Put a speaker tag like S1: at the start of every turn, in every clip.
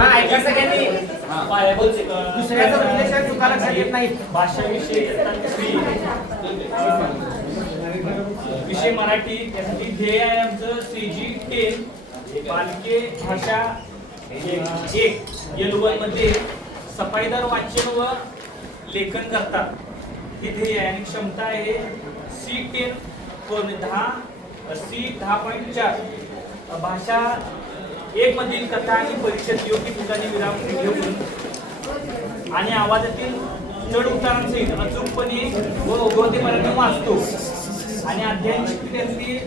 S1: हा, ऐका सगळ्यांनी.
S2: पायाभूत, अं,
S1: दुसऱ्याचं बोलल्याशिवाय चुका लक्षात येत नाहीत.
S2: भाषाविषयी विषय मराठी त्यासाठी ध्येय आहे आमचं सी जी टेन बालके भाषा एक येलवनमध्ये सफाईदार वाचन व लेखन करतात. हे ध्येय आणि क्षमता आहे. सी टेन दहा सी दहा पॉईंट चार. भाषा एक मधील कथा आणि परिषद योग्य ठिकाणी विराम घेऊन आणि आवाजातील चढ उतारांसहित अचूकपणे व ओघवते वाचतो. आणि अध्ययन त्यांची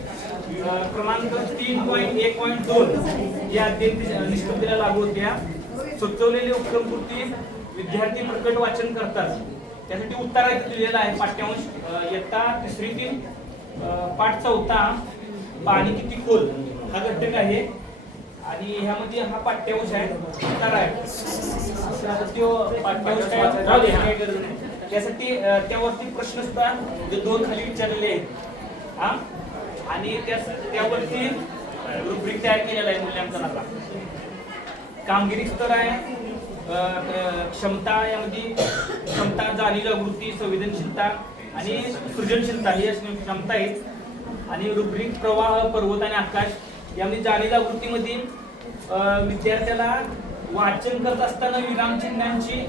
S2: क्रमांक तीन पॉईंट एक पॉईंट दोन या अध्ययन निष्पत्तीला लागू होत्या. सुचवलेले उपक्रमपूर्ती विद्यार्थी प्रकट वाचन करतात. त्यासाठी उत्तर दिलेला आहे. पाठ्यांश इयत्ता तिसरीतील पाठ चौथा पाणी किती खोल? हा घटक आहे. आणि ह्यामध्ये हा पाठ्यांश आहे उत्तर आहे. पाठ्यांश काय राहू दे, काही गरज नाही. त्यासाठी त्यावरती प्रश्न सुद्धा जे दोन खाली विचारलेले आहेत. हा? आणि त्या त्यावरती रुब्रिक तयार केलेला आहे मूल्यांकनाचा कामगिरी स्तर आहे क्षमता यामध्ये क्षमता जाणीव जागृती संवेदनशीलता आणि सृजनशीलता ही क्षमता आहेत. आणि रुब्रिक प्रवाह पर्वत आणि आकाश जागृतीमध्ये अ, विद्यार्थ्याला वाचन करत असताना विरामचिन्हांची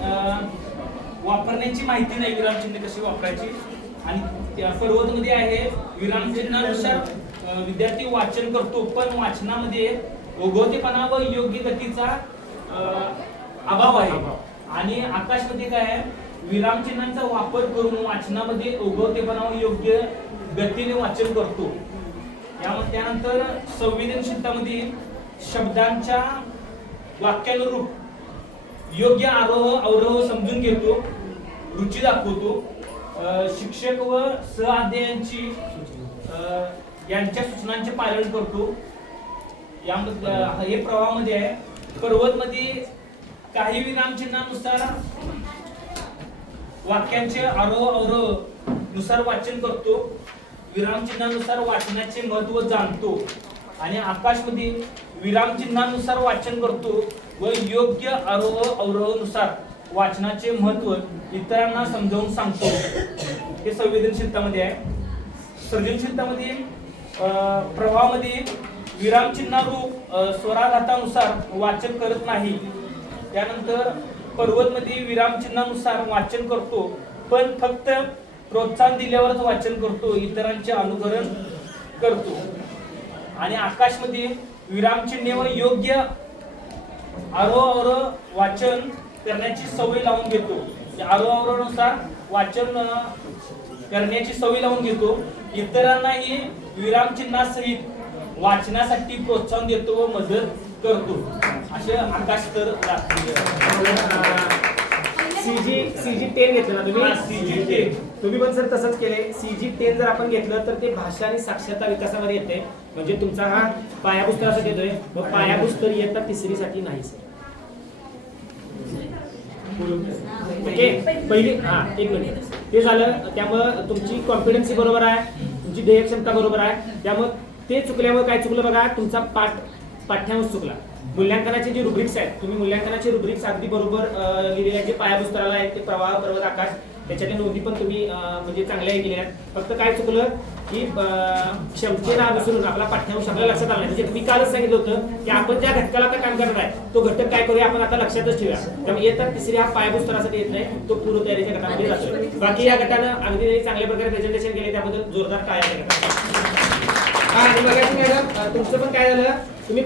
S2: वापरण्याची माहिती नाही विरामचिन्ह कशी वापरायची? आणि त्या पर्वतमध्ये आहे विरामचिन्हानुसार विद्यार्थी वाचन करतो पण वाचनामध्ये ओघवतेपणा व योग्य गतीचा अभाव आहे. आणि आकाशमध्ये काय आहे विरामचिन्हांचा वापर करून वाचनामध्ये ओघवतेपणा व योग्य गतीने वाचन करतो. यामध्ये त्यानंतर संवेदनशीलतामध्ये शब्दांच्या वाक्यानुरूप योग्य आरोह अवरोह समजून घेतो रुची दाखवतो. शिक्षक व सहअध्यायांची यांच्या सूचनांचे पालन करतो. यामध्ये हे प्रवाहामध्ये आहे. पर्वत मध्ये काही विरामचिन्हानुसार वाक्यांचे आरोह अवरोहनुसार वाचन करतो. विरामचिन्हानुसार वाचनाचे महत्त्व जाणतो आणि आकाशमध्ये विरामचिन्हानुसार वाचन करतो व योग्य आरोह अवरोहनुसार वाचनाचे महत्त्व इतरांना समजावून सांगतो. हे संवेदनशीलतामध्ये आहे. सर्जनशीलतामध्ये प्रवाहामध्ये विरामचिन्हारूप स्वराघातानुसार वाचन करत नाही. त्यानंतर पर्वतमध्ये विरामचिन्हानुसार वाचन करतो पण फक्त प्रोत्साहन दिल्यावरच वाचन करतो इतरांचे अनुकरण करतो. आणि आकाशमध्ये विरामचिन्हे व योग्य आरोह वाचन करण्याची सवय लावून घेतो. आरोह वाचन करण्याची सवय लावून घेतो. इतरांनाही विरामचिन्हासहित वाचनासाठी प्रोत्साहन देतो व मदत करतो. असे आकाश तर
S1: सीजी सीजी टेन घेतलं ना तुम्ही?
S2: CG 10.
S1: तुम्ही पण सर तसंच केले सीजी टेन जर आपण घेतलं तर ते भाषा आणि साक्षरता विकासामध्ये येते. म्हणजे तुमचा हा पायाभूत स्तरासाठी येतोय. मग पायाभूत स्तर येतात तिसरीसाठी नाही सर. ओके? पहिली हा एक मिनिट. ते झालं त्यामुळं तुमची कॉन्फिडन्सी बरोबर आहे. तुमची ध्येय क्षमता बरोबर आहे. त्यामुळं ते चुकल्यामुळे काय चुकलं बघा? तुमचा पाठ पाठ्यांश चुकला. मूल्यांकनाचे जे रुब्रिक्स आहेत तुम्ही मूल्यांकनाचे रुब्रिक्स अगदी बरोबर लिहिलेले जे पायाभूस्तराला आहेत ते प्रवाह पर्वत आकाश त्याच्यातल्या नोंदी पण तुम्ही म्हणजे चांगल्या केलेल्या आहेत. फक्त काय चुकलं की क्षमतेला विसरून आपला पाठ्यांश आपल्या लक्षात आला म्हणजे मी कालच सांगितलं होतं की आपण ज्या घटकाला आता काम करणार आहे तो घटक काय करूया आपण आता लक्षातच ठेवूया. त्यामुळे येतात तिसरी हा पायाभूत स्तरासाठी येत नाही तो पूर्व तयारीच्या गटामध्ये जातो बाकी या गटानं अगदी चांगल्या प्रकारे प्रेझेंटेशन केले त्याबद्दल जोरदार टाळ्या हा आणि बघा मॅडम तुमचं पण काय झालं? तुम्ही